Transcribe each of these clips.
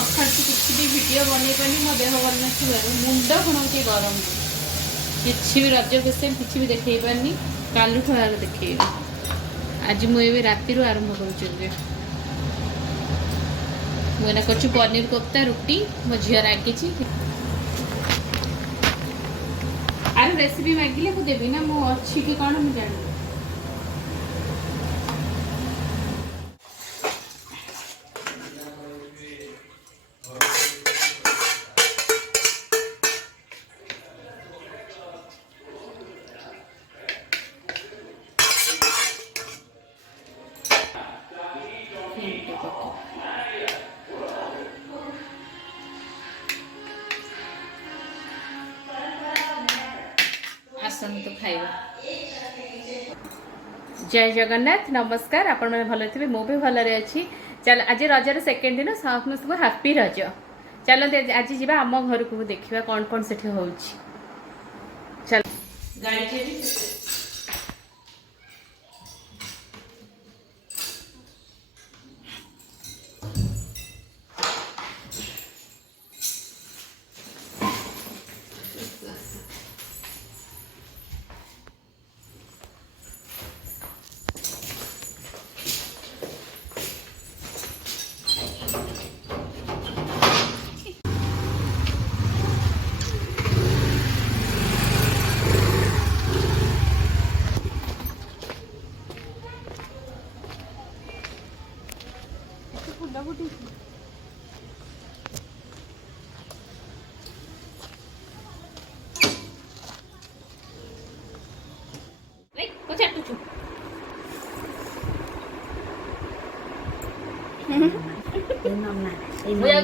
सकाल किसी भी वीडियो बन पानी मो देह भल ना मुंड खुणाऊँ गरम किसी भी रज स्पेशल किसी भी देखे पारनी कालू देखे आज मुझे राति आरंभ कर मुझे कर पनीर कोफ्ता रुटी मो झील रागी आर रेसिपी मागिले मुझे देवी ना मो अच्छी कि कौन मुझे जान आसतु खाइबा जय जगन्नाथ नमस्कार आपण मैंने भल थे मु भी भलरे अच्छी चल आज रजर सेकेंड दिन समस्त को हैप्पी रज चलते आज जी आम घर को देखा कौन कौन से हो चल गाड़ी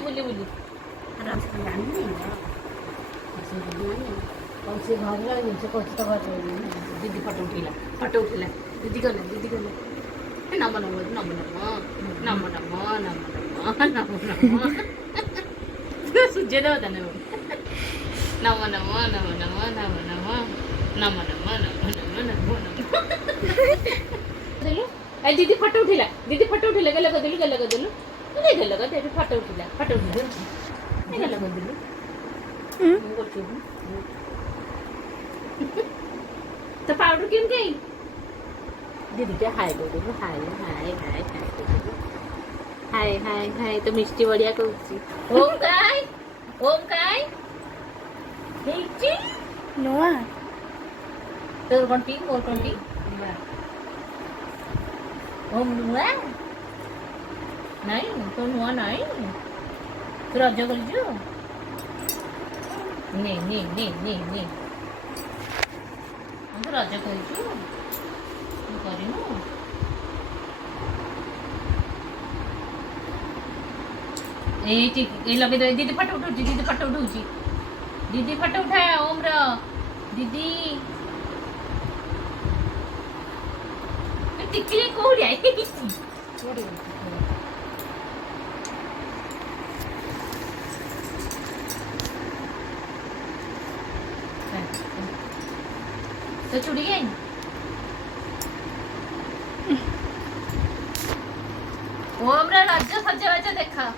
बुली बुली दीदी फटो उठेला दीदी गले नम नम नम नम नम नम नम नम सूर्य देवता नम नम नम नम नम नम नम नम नम नम नम नम दीदी फटो उठेला गल कर फटो उठेला गल कर तो पाउडर क्यों गई दीदी के हाय बोल हाय हाय हाय हाय हाय हाय तो मिष्टी बढ़िया कहूँ ओम काय नुआ तोर कंटी मोर कंटी ओम नुआ नहीं तो नुआ नहीं तू रज कर तो रज कर लगे दीदी फटो उठा दीदी फटो उठा ओम दीदी टिकली कोड़िया तो चुड़ी गई ओम रज सजबाज देखा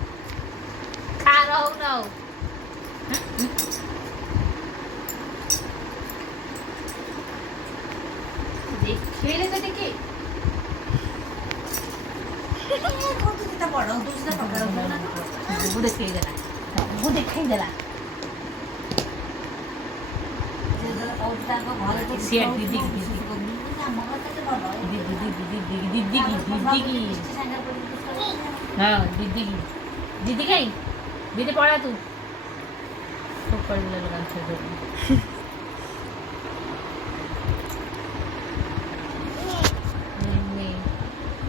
खा रहा ना देखे तो देखे देखई देला दीदी हाँ दीदी कहीं दीदी पढ़ा तू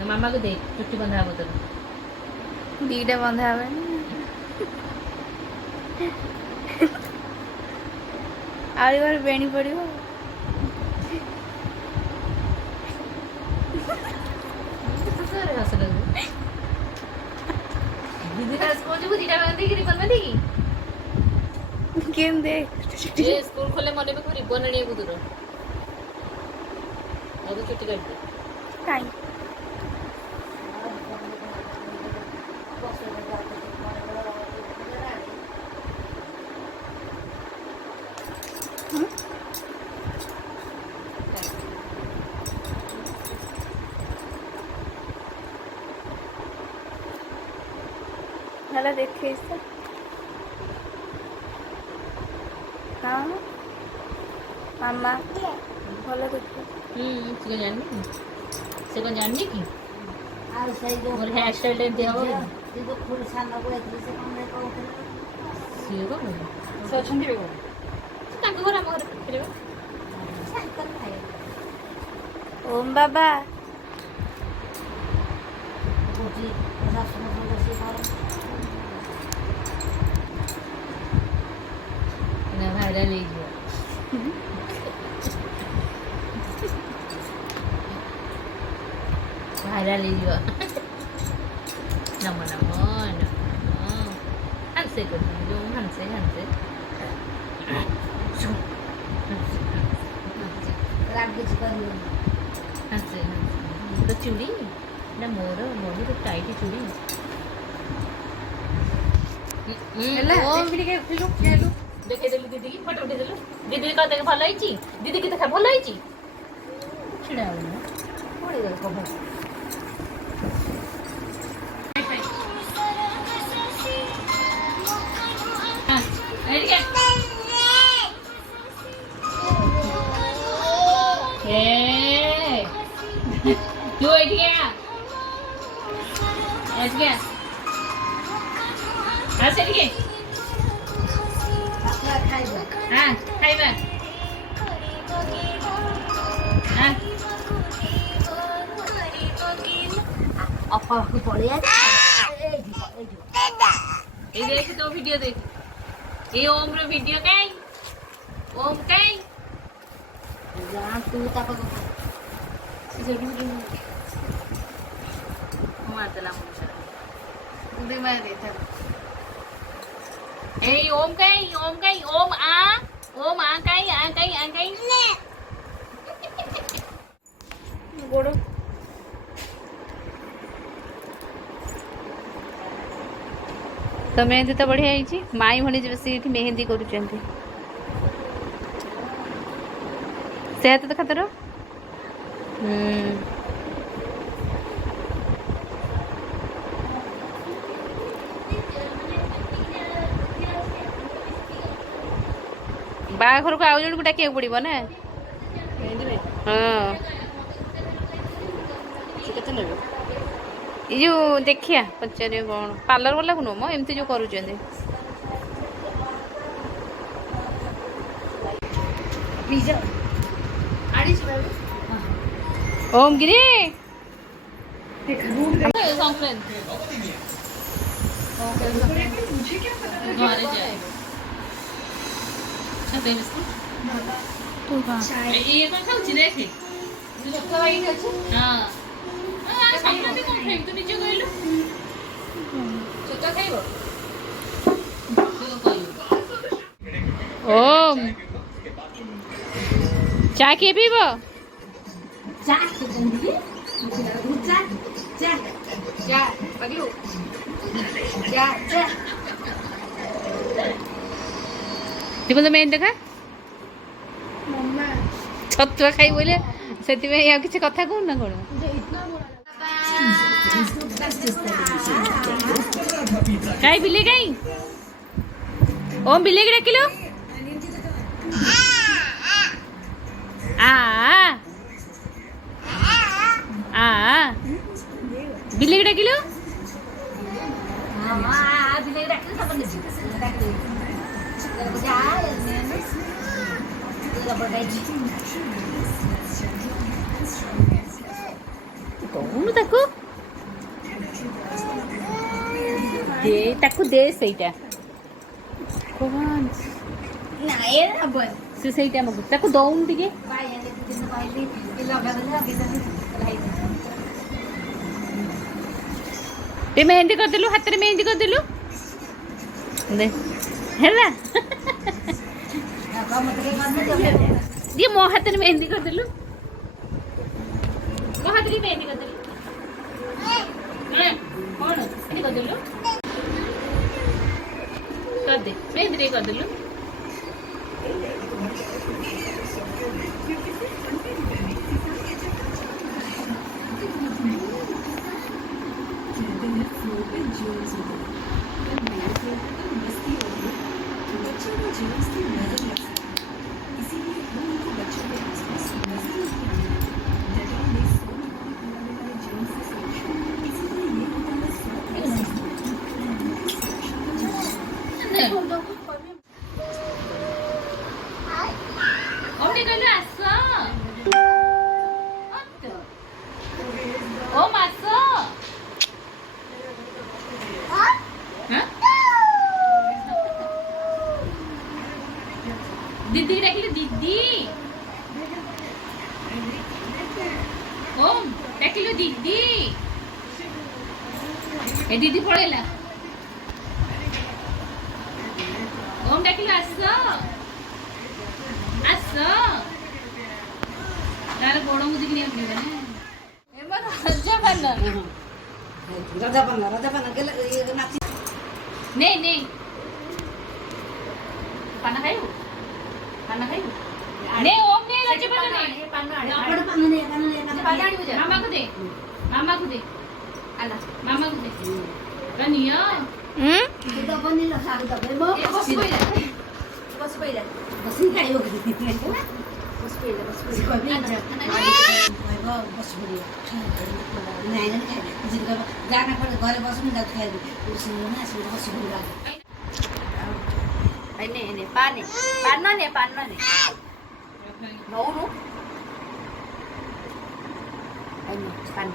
मामा को दे चुट्टी बंधा हम तो दीटा बंधा आड़ी बार बेणी पड़ो दीदी का स्कूल जो दीटा बांधी की रिबन बांधी की केम दे ये स्कूल खोले मने में को रिबन आनी को दूर अब छुट्टी कर दे काई ହେଲା ଦେଖେଇସ हाँ मामा भल देखे से कौन जाननी की मोर हेयर स्टाइल एमती हम सी कौन से अच्छा घर आम घर खेल ओम बाबा भाइराल भाइराल नम नम हंसे कर हंसे हंसे हंसे तो चूड़ी ना मोर मोर तो टाइट चूड़ी देखे देलु दीदी की फोटो उठे देलु दीदी कहते कि भल होइची दीदी की देखा भल होइची छिड़ा हो पड़ी गल को हां रेडी ए तू एठ गया एठ गया हां सेठ गया हाँ खाइबा हाँ अपा को पड़े ए देख तो वीडियो देख ए ओम रो वीडियो काई ओम काई जान तू तापा को जरूर मातला मुशा दे मारे था ए ओम कई ओम आ कई गोड़ तो मेहंदी तो बढ़िया है माई भणी बस मेहंदी कर सेहत तो खातर बाघर को आउ जन को डाक पड़ो ना हाँ जो देखिया पचारे कौन पार्लर वाला को नुह एमती जो कर ओम गिरी ये तो खाऊची देखे हां संक्रांति कोन फेक तो निजे गइलो छोटा खाइबो ओम चा के पीबो चा चा चा पगलू चा चा देखो तो मैं देखा छतुआ खाई बोले से किसी कथा कौन ना कौन कहीं बिले कहीं ओम बिले की डाकिलो बिले की डाकिलो कौन ताको दे ताको दे सेटा कौन ना ये अपन से सेटा मगु ताको दौन दिगे ते मेहंदी कर देलु हाथ रे मेहंदी कर देलु दे हैला ये मो हाथ रे मेहंदी कर देलु मो हाथ रे मेहंदी कर देलु कौन मेहंदी कर देलु कर दे मेहंदी कर देलु 언니 걸로 왔어. 왔어. 응? दीदी डाकिलो दीदी ओम डाकिलो दीदी ए दीदी पळेला ओम डाकिलो आस तार गोड़ मुझे कि नहीं ना एमा राजा बना गेला नाची नहीं पाना खायो ने ओम ने लज्जे पाना ने आपण पाना ने मामा को दे आला मामा को दे रनिया तो बनिला सारू दबे मो बस पहिला बस खाइयो बस पहिला बस बढ़िया नहीं नहीं खाए जिनका जाना पड़े घरे बस में जाके खाए उसी ना से बस बढ़िया ini panen nih mau lu ini pan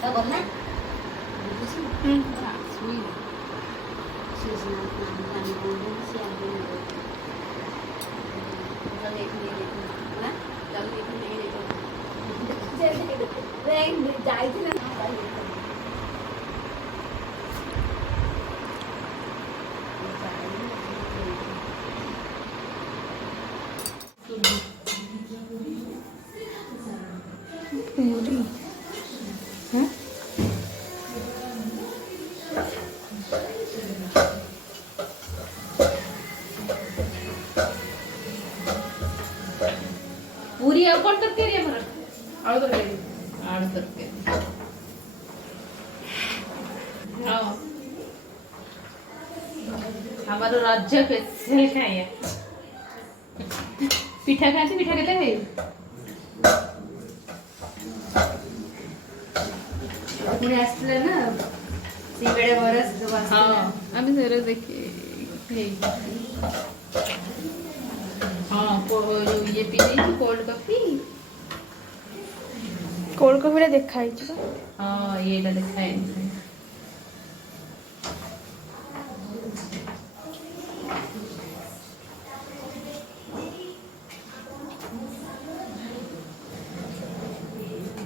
tao bấm đấy Ren chạy thế nào? पूरी अब कौन करती है हमारा? आलू करके हाँ हमारा राज्य स्पेशल खाया पिठा खाते है पुणे असले ना सीकडे बरस हाँ आम्ही जरा देखिए हाँ ये पी रही थी कोल्ड कॉफी देखा हाँ ये देखा है